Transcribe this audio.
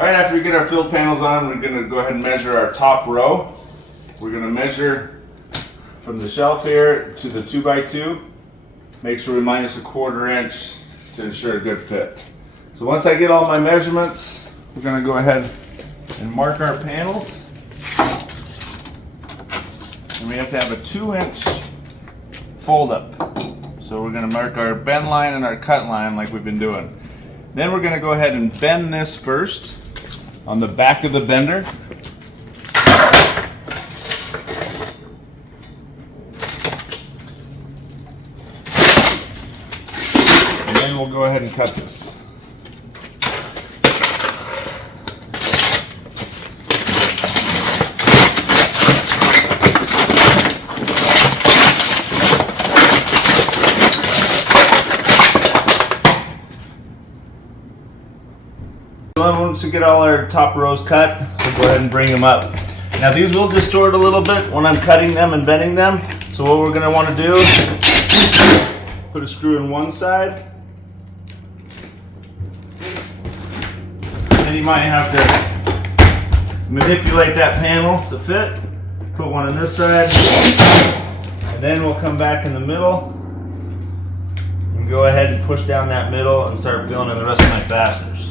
All right, after we get our filled panels on, we're gonna go ahead and measure our top row. We're gonna measure from the shelf here to the 2x2. Make sure we minus a 1/4 inch to ensure a good fit. So once I get all my measurements, we're gonna go ahead and mark our panels. And we have to have a 2-inch fold up. So we're gonna mark our bend line and our cut line like we've been doing. Then we're gonna go ahead and bend this first on the back of the bender. And then we'll go ahead and cut this. Once we get all our top rows cut, we'll go ahead and bring them up. Now these will distort a little bit when I'm cutting them and bending them. So what we're going to want to do, put a screw in one side. Then you might have to manipulate that panel to fit. Put one on this side. And then we'll come back in the middle and go ahead and push down that middle and start filling in the rest of my fasteners.